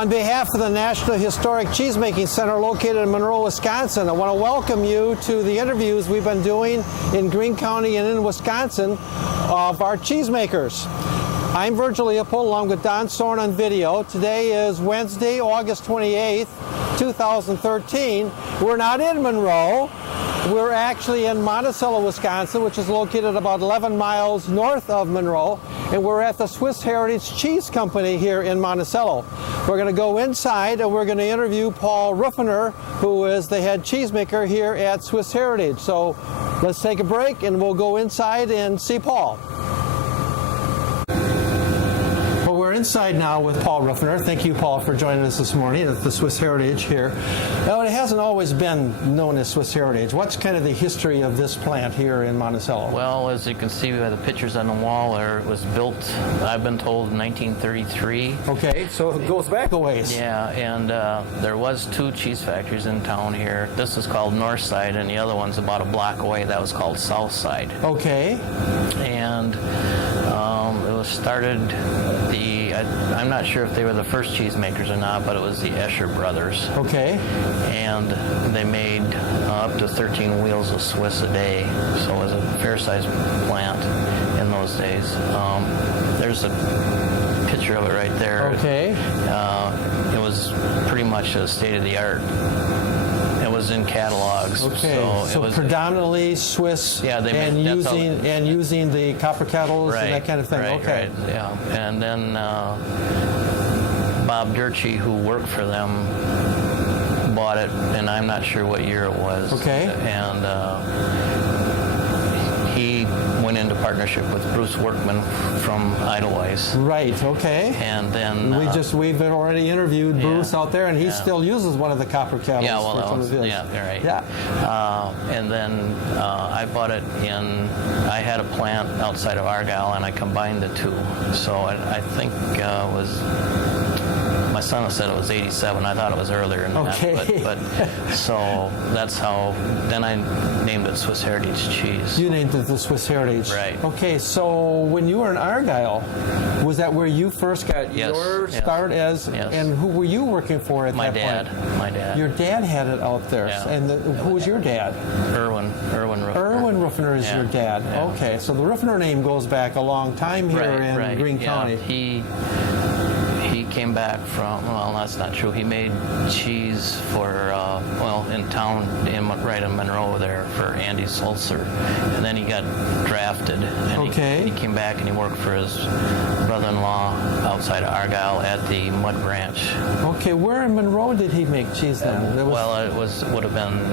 On behalf of the National Historic Cheesemaking Center located in Monroe, Wisconsin, I want to welcome you to the interviews we've been doing in Greene County and in Wisconsin of our cheesemakers. I'm Virgil Leopold along with Don Soren on video. Today is Wednesday, August 28th, 2013. We're not in Monroe. We're actually in Monticello, Wisconsin, which is located about 11 miles north of Monroe, and we're at the Swiss Heritage Cheese Company here in Monticello. We're going to go inside and we're going to interview Paul Rufener, who is the head cheesemaker here at Swiss Heritage. So let's take a break and we'll go inside and see Paul. We're inside now with Paul Rufener. Thank you, Paul, for joining us this morning at the Swiss Heritage here. Now, it hasn't always been known as Swiss Heritage. What's kind of the history of this plant here in Monticello? Well, as you can see by the pictures on the wall there, it was built, I've been told, in 1933. Okay, so it goes back a ways. Yeah, and there was two cheese factories in town here. This is called North Side, and the other one's about a block away. That was called South Side. Okay. And it was started, I'm not sure if they were the first cheesemakers or not, but it was the Escher brothers. Okay. And they made up to 13 wheels of Swiss a day, so it was a fair-sized plant in those days. There's a picture of it right there. Okay. It was pretty much a state-of-the-art. It was in catalogs. Okay, so it was predominantly Swiss, yeah, they and made, using the copper kettles right, and that kind of thing. Right, okay. Right, yeah. And then Bob Durchie, who worked for them, bought it, and I'm not sure what year it was. Okay. And he went into partnership with Bruce Workman from Edelweiss. Right. Okay. And then we've already interviewed Bruce out there, and he yeah. still uses one of the copper kettles. Yeah, well, for some of his. yeah, right. Yeah. And then I bought it in. I had a plant outside of Argyle, and I combined the two. So I think it was. My son said it was 87. I thought it was earlier than that. But so that's how. Then I named it Swiss Heritage Cheese. You named it the Swiss Heritage. Right. Okay. So when you were in Argyle, was that where you first got your start as? Yes. And who were you working for at that point? My dad. Your dad had it out there. Yeah. And who was your dad? Irwin Rufener. Irwin Rufener is your dad. Yeah. Okay. So the Rufener name goes back a long time here in Greene County. He came back from, well, that's not true. He made cheese for, in town, right in Monroe there, for Andy Sulzer. And then he got drafted. And he came back and he worked for his brother-in-law outside of Argyle at the Mud Ranch. Okay, where in Monroe did he make cheese then? Well, it would have been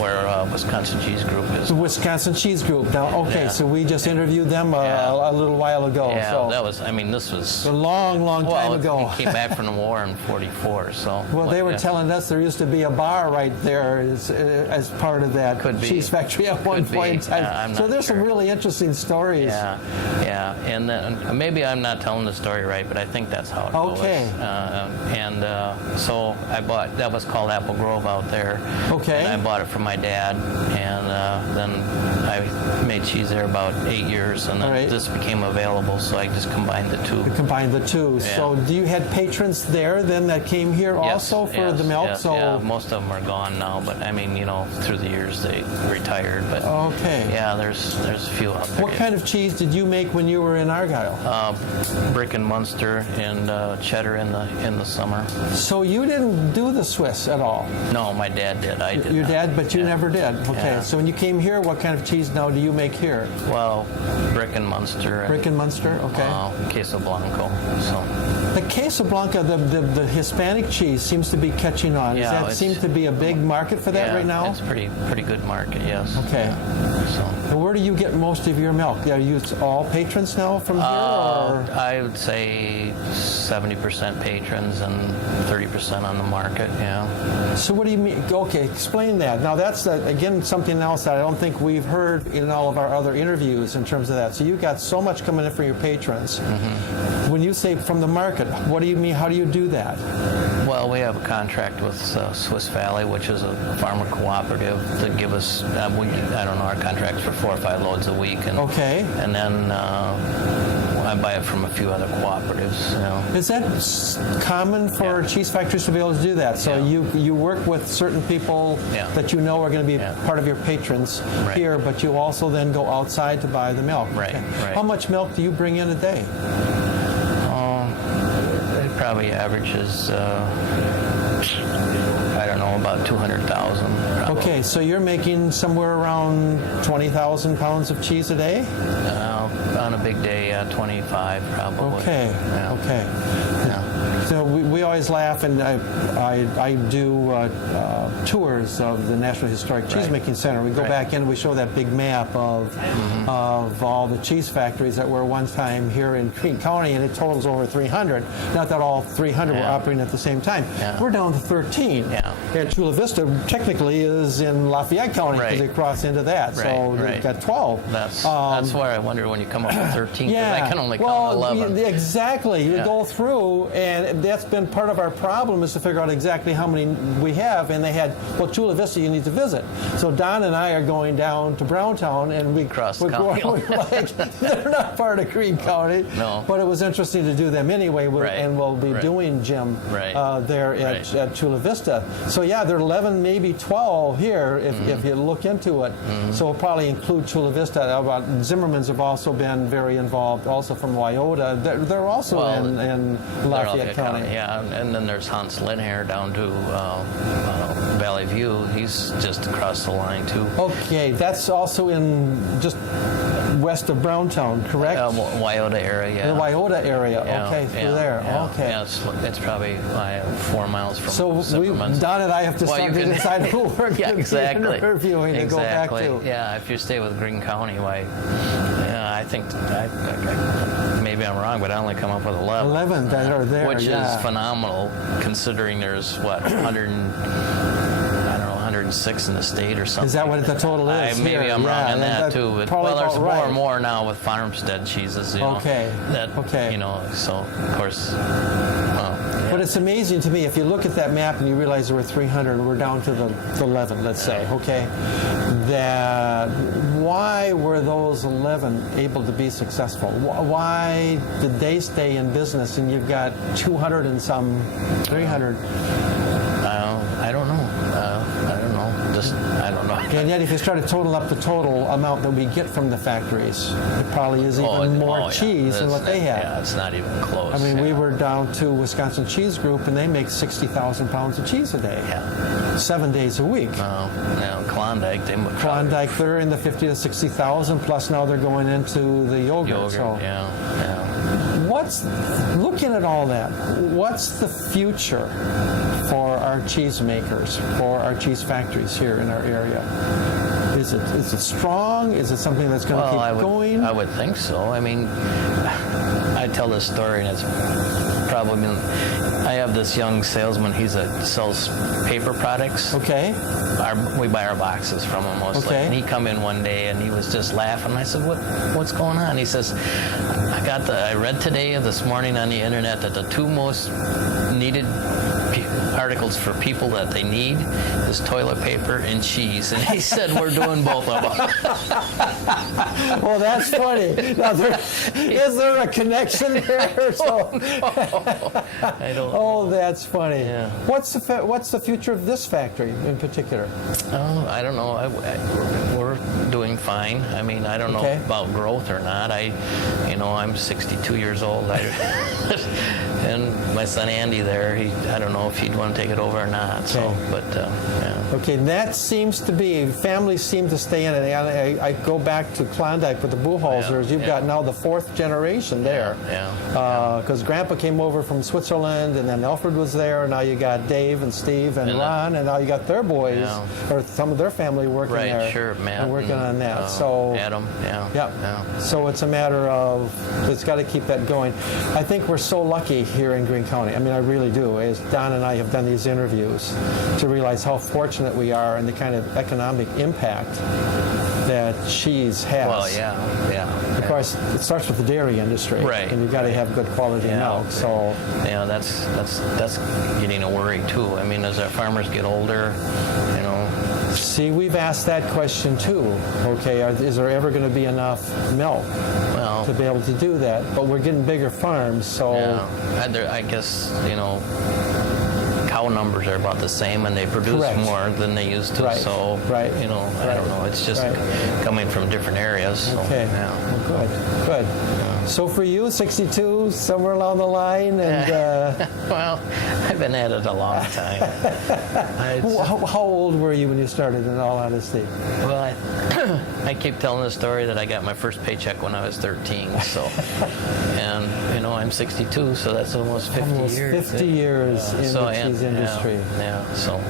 where Wisconsin Cheese Group is. The Wisconsin Cheese Group. Now, so we just interviewed them a little while ago. Yeah, so that was, this was a long time ago. He came back from the war in '44, so. Well, they were telling us there used to be a bar right there as part of that cheese factory at one point in time. So there's some really interesting stories. Yeah, and then maybe I'm not telling the story right, but I think that's how it goes. Okay. So I bought, that was called Apple Grove out there. Okay. And I bought it from my dad, and then I made cheese there about 8 years, and then this became available, so I just combined the two. You combined the two. Yeah. So do you had patrons there then that came here also for the milk? Yes, most of them are gone now, but through the years they retired. But yeah, there's a few out there. What kind of cheese did you make when you were in Argyle? Brick and Munster and cheddar in the summer. So you didn't do the Swiss at all? No, my dad did. I did. Your dad, but you never did. Okay. Yeah. So when you came here, what kind of cheese now do you make here? Well, Brick and Munster. Brick and Munster. Okay. Queso Blanco. So. The Queso Blanco, the Hispanic cheese seems to be catching on. Yeah, Does that seem to be a big market for that right now? It's pretty good market. Yes. Okay. So. And where do you get most of your milk? Are you all patrons now from here? Or? I would say 70% patrons and 30% on the market. Yeah. So what do you mean? Okay, explain that. Now that's again something else that I don't think we've heard in all of our other interviews in terms of that. So you got so much coming in for your patrons. Mm-hmm. When you say from the market, what do you mean? How do you do that? Well, we have a contract with Swiss Valley, which is a farmer cooperative, to give us, I don't know, our contract's for 4 or 5 loads a week. And, okay. And then I buy it from a few other cooperatives. You know. Is that common for cheese factories to be able to do that? So you work with certain people that you know are going to be part of your patrons here, but you also then go outside to buy the milk. Right, right. How much milk do you bring in a day? It probably averages, I don't know, about 200,000. Okay, so you're making somewhere around 20,000 pounds of cheese a day? On a big day, 25 probably. Okay, okay. Yeah. So we always laugh, and I do tours of the National Historic Cheesemaking Center. We go back in, we show that big map of all the cheese factories that were one time here in Greene County, and it totals over 300. Not that all 300 were operating at the same time. We're down to 13. And Chula Vista technically is in Lafayette County because they cross into that. So you've got 12. That's why I wonder when you come up with 13, because I can only count 11. Exactly. You go through, and that's been part of our problem, is to figure out exactly how many we have. And they had, Chula Vista you need to visit. So Don and I are going down to Browntown, and we're going like, they're not part of Greene County. No. But it was interesting to do them anyway, and we'll be doing Jim there at Chula Vista. So yeah, there are 11, maybe 12 here if you look into it. So we'll probably include Chula Vista. Zimmerman's have also been very involved, also from Wyoda. They're also in Lafayette County. Yeah, and then there's Hans Linhair down to Valley View. He's just across the line too. Okay, that's also in just west of Browntown, correct? Wyoda area. The Wyoda area. Okay, through there. Okay. Yeah, it's probably 4 miles from. So Don and I have to start to decide who we're going to be interviewing to go back to. Yeah, if you stay with Greene County, I think maybe I'm wrong, but I only come up with 11. 11 that are there, which is phenomenal, considering there's 106 in the state or something. Is that what the total is? Maybe I'm wrong on that too. But, there's more and more now with farmstead cheeses. You know, you know, so of course. But it's amazing to me, if you look at that map and you realize there were 300, we're down to the 11, let's say, that why were those 11 able to be successful? Why did they stay in business and you've got 200 and some 300? I don't know. I don't know. And yet, if you start to total up the total amount that we get from the factories, it probably is even more cheese than what they have. Yeah, it's not even close. I mean, we were down to Wisconsin Cheese Group, and they make 60,000 pounds of cheese a day. 7 days a week. Now Klondike, they're in the 50 to 60,000. Plus, now they're going into the yogurt. So. Looking at all that, what's the future for our cheese makers, for our cheese factories here in our area? Is it strong? Is it something that's going to keep going? I would think so. I mean, I tell this story, and it's probably I have this young salesman. He sells paper products. Okay. We buy our boxes from him mostly. Okay. And he come in one day and he was just laughing. I said, "What's going on?" He says, I read today, this morning on the internet, that the two most needed articles for people that they need is toilet paper and cheese." And he said, "We're doing both of them." Well, that's funny. Now, is there a connection there? I don't know. Oh, that's funny. Yeah. What's the future of this factory in particular? I don't know. We're doing fine. I mean, I don't know about growth or not. I'm 62 years old. And my son Andy there, I don't know if he'd want to take it over or not. So, but Okay, that seems to be, families seem to stay in it. I go back to Klondike with the Buchholzers. You've got now the fourth generation there. Because Grandpa came over from Switzerland, and then Alfred was there. Now you got Dave and Steve and Ron, and now you got their boys, or some of their family working there. Right, sure, Matt. And working on that. Adam, So it's a matter of, it's got to keep that going. I think we're so lucky here in Greene County. I mean, I really do. As Don and I have done these interviews, to realize how fortunate we are and the kind of economic impact that cheese has. Well, Of course, it starts with the dairy industry, right? And you got to have good quality milk. So, that's getting a worry too. I mean, as our farmers get older, See, we've asked that question too. Okay, is there ever going to be enough milk Well, to be able to do that? But we're getting bigger farms, so yeah, I guess, cow numbers are about the same, and they produce Correct. more than they used to. Right. So, Right. I don't know. It's just Right. coming from different areas. So, okay, yeah. well, good. So for you, 62, somewhere along the line, and Well, I've been at it a long time. how old were you when you started, in all honesty? Well, I keep telling the story that I got my first paycheck when I was 13. So, and I'm 62, so that's almost 50 Almost years. 50 years in the and- cheese industry. Yeah. So,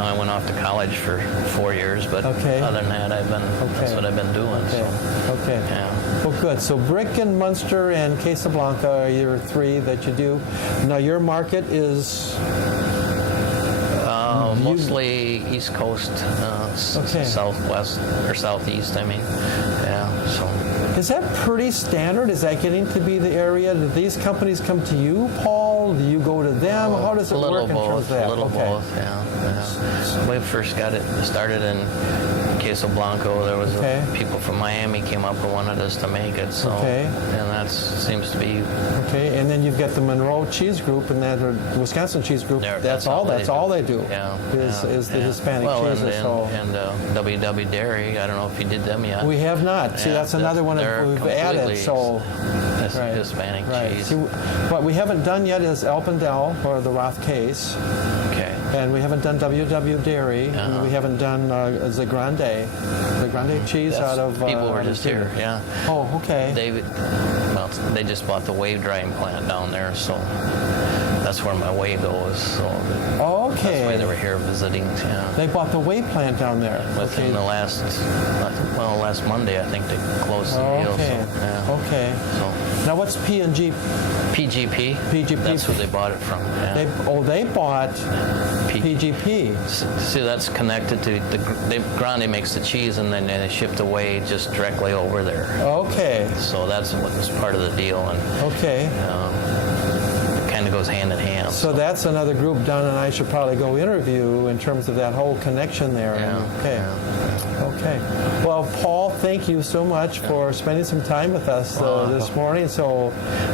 I went off to college for 4 years, but Okay. other than that, that's what I've been doing. Okay. So, Okay. yeah. Well, good. So Brick and Munster and Casablanca are your three that you do. Now your market is Mostly East Coast, Okay. Southwest or Southeast. I mean, yeah. So. Is that pretty standard? Is that getting to be the area? Do these companies come to you, Paul? Do you go to them? How does it work in terms of that? A little both, yeah. When we first got it started in Casablanca, there was Okay. people from Miami came up and wanted us to make it. So, Okay. and that seems to be. Okay, and then you've got the Monroe Cheese Group and that or Wisconsin Cheese Group. That's all they do. Yeah, Is the Hispanic well, cheeses. and WW Dairy. I don't know if you did them yet. We have not. See, Yeah, that's another one they're that we've added. completely So. Hispanic cheese. See, what we haven't done yet is Alpendale or the Roth Case, Okay. and we haven't done WW Dairy, and we haven't done the Grande cheese That's- out of. people were out of just here. Denver. Yeah. Oh, okay. They just bought the wave drying plant down there, so that's where my whey goes. So that's why Okay. they were here visiting. Yeah. They bought the whey plant down there. Within the last Monday, I think they closed the deal. Okay. So, yeah. Okay. So Now what's P&G? PGP. PGP. That's who they bought it from. Yeah. They bought P- PGP. See, that's connected to Grande makes the cheese, and then they ship the whey just directly over there. Okay. So that's what was part of the deal, and Okay. it kind of goes hand in hand. So that's another group Don and I should probably go interview in terms of that whole connection there. Yeah, Okay. Okay. Well, Paul, thank you so much for spending some time with us this morning. So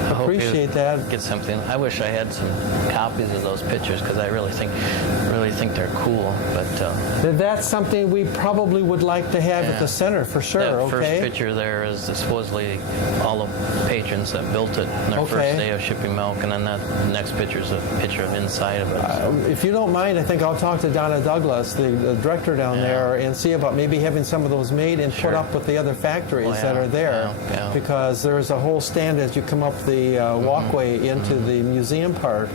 I hope you appreciate that. Get something. I wish I had some copies of those pictures because I really think they're cool. But That's something we probably would like to have at Yeah. the center for sure. that Okay. first picture there is supposedly all the patrons that built it on their Okay. first day of shipping milk, and then that next picture is a picture of inside of it. If you don't mind, I think I'll talk to Donna Douglas, the director down there, and see about maybe having some of those made and put Sure. up with the other factories Oh, yeah. that are there. Yeah. Because there's a whole stand as you come up the walkway into the museum part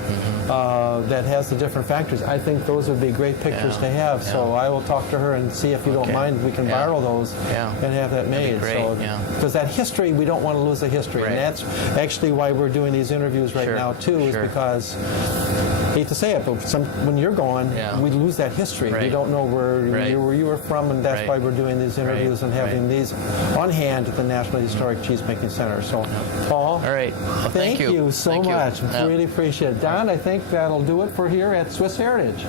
that has the different factories. I think those would be great pictures Yeah. to have. Yeah. So I will talk to her and see if you don't Okay. mind, we can Yeah. borrow those Yeah. and have that That'd be made. great, So, yeah. because that history, we don't want to lose the history. And Right. that's actually why we're doing these interviews right Sure. now too, is Sure. because hate to say it, but when you're gone, Yeah. we lose that history. We Right. don't know where you were from, and that's Right. why we're doing these interviews and having these on hand at the National Historic Cheesemaking Center. So, Paul, All right. Well, thank you so Thank you. much. Yeah. Really appreciate it. Don, I think that'll do it for here at Swiss Heritage.